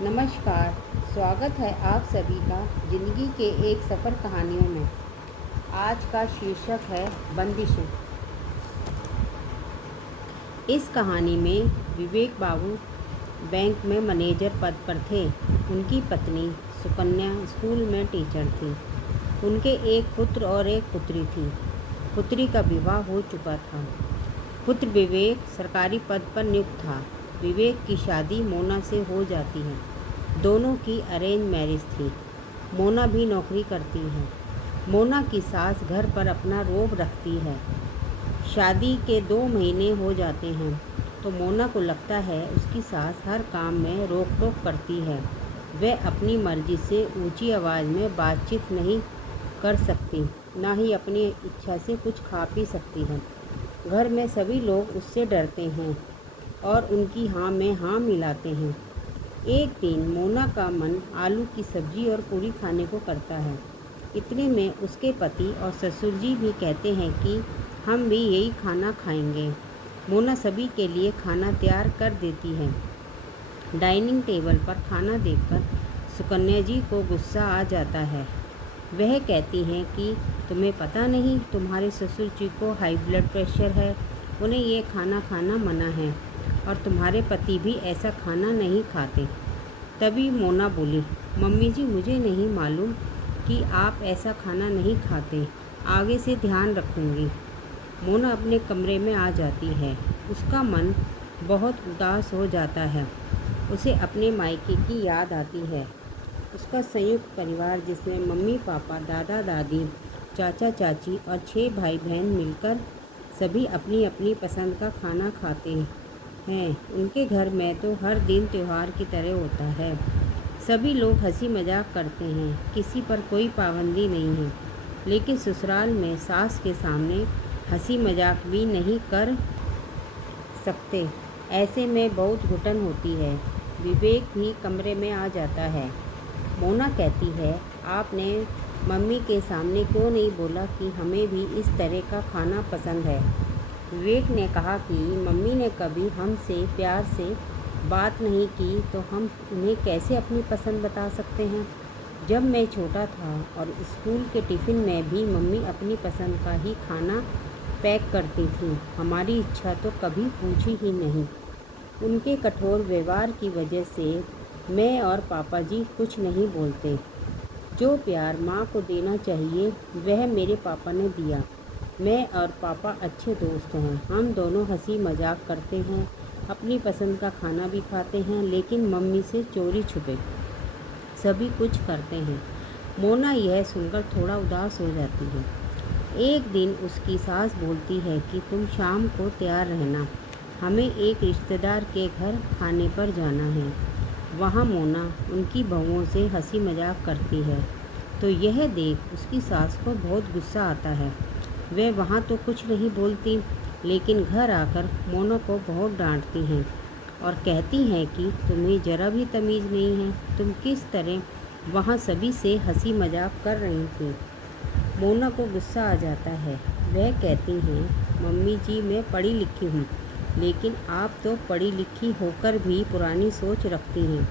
नमस्कार। स्वागत है आप सभी का ज़िंदगी के एक सफ़र कहानियों में। आज का शीर्षक है बंदिशें। इस कहानी में विवेक बाबू बैंक में मैनेजर पद पर थे। उनकी पत्नी सुकन्या स्कूल में टीचर थी। उनके एक पुत्र और एक पुत्री थी। पुत्री का विवाह हो चुका था। पुत्र विवेक सरकारी पद पर नियुक्त था। विवेक की शादी मोना से हो जाती है। दोनों की अरेंज मैरिज थी। मोना भी नौकरी करती है। मोना की सास घर पर अपना रोब रखती है। शादी के 2 महीने हो जाते हैं तो मोना को लगता है उसकी सास हर काम में रोक टोक करती है। वह अपनी मर्जी से ऊंची आवाज़ में बातचीत नहीं कर सकती, ना ही अपनी इच्छा से कुछ खा पी सकती है। घर में सभी लोग उससे डरते हैं और उनकी हाँ में हाँ मिलाते हैं। एक दिन मोना का मन आलू की सब्जी और पूरी खाने को करता है। इतने में उसके पति और ससुर जी भी कहते हैं कि हम भी यही खाना खाएंगे। मोना सभी के लिए खाना तैयार कर देती है। डाइनिंग टेबल पर खाना देखकर सुकन्या जी को गुस्सा आ जाता है। वह कहती हैं कि तुम्हें पता नहीं, तुम्हारे ससुर जी को हाई ब्लड प्रेशर है, उन्हें ये खाना खाना मना है और तुम्हारे पति भी ऐसा खाना नहीं खाते। तभी मोना बोली, मम्मी जी मुझे नहीं मालूम कि आप ऐसा खाना नहीं खाते, आगे से ध्यान रखूँगी। मोना अपने कमरे में आ जाती है। उसका मन बहुत उदास हो जाता है। उसे अपने मायके की याद आती है। उसका संयुक्त परिवार जिसमें मम्मी पापा, दादा दादी, चाचा चाची और 6 भाई बहन मिलकर सभी अपनी अपनी पसंद का खाना खाते हैं। उनके घर में तो हर दिन त्योहार की तरह होता है। सभी लोग हंसी मजाक करते हैं, किसी पर कोई पाबंदी नहीं है। लेकिन ससुराल में सास के सामने हंसी मजाक भी नहीं कर सकते। ऐसे में बहुत घुटन होती है। विवेक भी कमरे में आ जाता है। मोना कहती है, आपने मम्मी के सामने क्यों नहीं बोला कि हमें भी इस तरह का खाना पसंद है। विवेक ने कहा कि मम्मी ने कभी हमसे प्यार से बात नहीं की तो हम उन्हें कैसे अपनी पसंद बता सकते हैं। जब मैं छोटा था और स्कूल के टिफ़िन में भी मम्मी अपनी पसंद का ही खाना पैक करती थी, हमारी इच्छा तो कभी पूछी ही नहीं। उनके कठोर व्यवहार की वजह से मैं और पापा जी कुछ नहीं बोलते। जो प्यार माँ को देना चाहिए वह मेरे पापा ने दिया। मैं और पापा अच्छे दोस्त हैं। हम दोनों हंसी मजाक करते हैं, अपनी पसंद का खाना भी खाते हैं, लेकिन मम्मी से चोरी छुपे सभी कुछ करते हैं। मोना यह सुनकर थोड़ा उदास हो जाती है। एक दिन उसकी सास बोलती है कि तुम शाम को तैयार रहना, हमें एक रिश्तेदार के घर खाने पर जाना है। वहाँ मोना उनकी बहुओं से हंसी मजाक करती है तो यह देख उसकी सास को बहुत गुस्सा आता है। वह वहाँ तो कुछ नहीं बोलती, लेकिन घर आकर मोना को बहुत डांटती हैं और कहती हैं कि तुम्हें ज़रा भी तमीज़ नहीं है, तुम किस तरह वहाँ सभी से हंसी मजाक कर रही थी। मोना को गुस्सा आ जाता है। वह कहती हैं, मम्मी जी मैं पढ़ी लिखी हूँ, लेकिन आप तो पढ़ी लिखी होकर भी पुरानी सोच रखती हैं।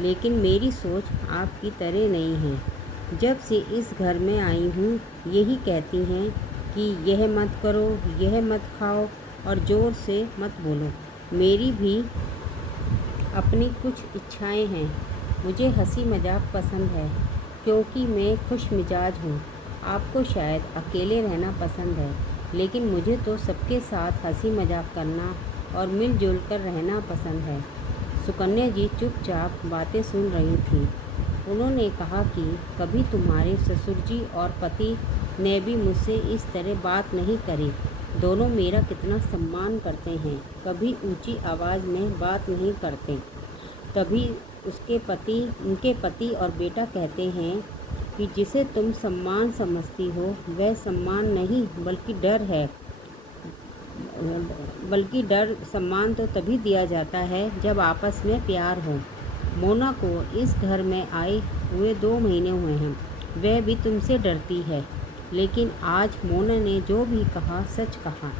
लेकिन मेरी सोच आपकी तरह नहीं है। जब से इस घर में आई हूँ यही कहती हैं कि यह मत करो, यह मत खाओ और ज़ोर से मत बोलो। मेरी भी अपनी कुछ इच्छाएं हैं। मुझे हंसी मजाक पसंद है क्योंकि मैं खुश मिजाज हूँ। आपको शायद अकेले रहना पसंद है, लेकिन मुझे तो सबके साथ हंसी मजाक करना और मिलजुल कर रहना पसंद है। सुकन्या जी चुपचाप बातें सुन रही थी। उन्होंने कहा कि कभी तुम्हारे ससुर जी और पति ने भी मुझसे इस तरह बात नहीं करी। दोनों मेरा कितना सम्मान करते हैं, कभी ऊंची आवाज़ में बात नहीं करते। तभी उनके पति और बेटा कहते हैं कि जिसे तुम सम्मान समझती हो वह सम्मान नहीं बल्कि डर है। बल्कि डर सम्मान तो तभी दिया जाता है जब आपस में प्यार हो। मोना को इस घर में आए हुए 2 महीने हुए हैं। वह भी तुमसे डरती है, लेकिन आज मोना ने जो भी कहा सच कहा।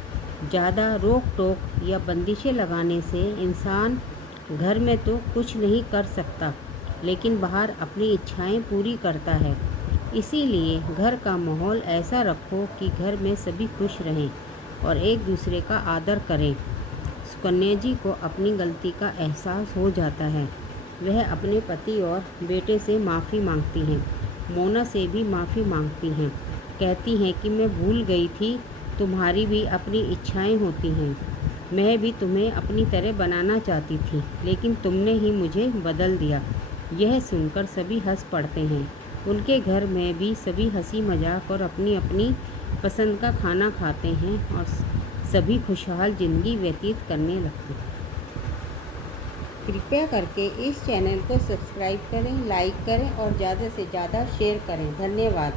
ज़्यादा रोक टोक या बंदिशें लगाने से इंसान घर में तो कुछ नहीं कर सकता, लेकिन बाहर अपनी इच्छाएं पूरी करता है। इसीलिए घर का माहौल ऐसा रखो कि घर में सभी खुश रहें और एक दूसरे का आदर करें। सुकन्या जी को अपनी गलती का एहसास हो जाता है। वह अपने पति और बेटे से माफ़ी मांगती हैं। मोना से भी माफ़ी मांगती हैं। कहती हैं कि मैं भूल गई थी, तुम्हारी भी अपनी इच्छाएं होती हैं। मैं भी तुम्हें अपनी तरह बनाना चाहती थी, लेकिन तुमने ही मुझे बदल दिया। यह सुनकर सभी हंस पड़ते हैं। उनके घर में भी सभी हंसी मजाक और अपनी अपनी पसंद का खाना खाते हैं और सभी खुशहाल ज़िंदगी व्यतीत करने लगते हैं। कृपया करके इस चैनल को सब्सक्राइब करें, लाइक करें और ज़्यादा से ज़्यादा शेयर करें। धन्यवाद।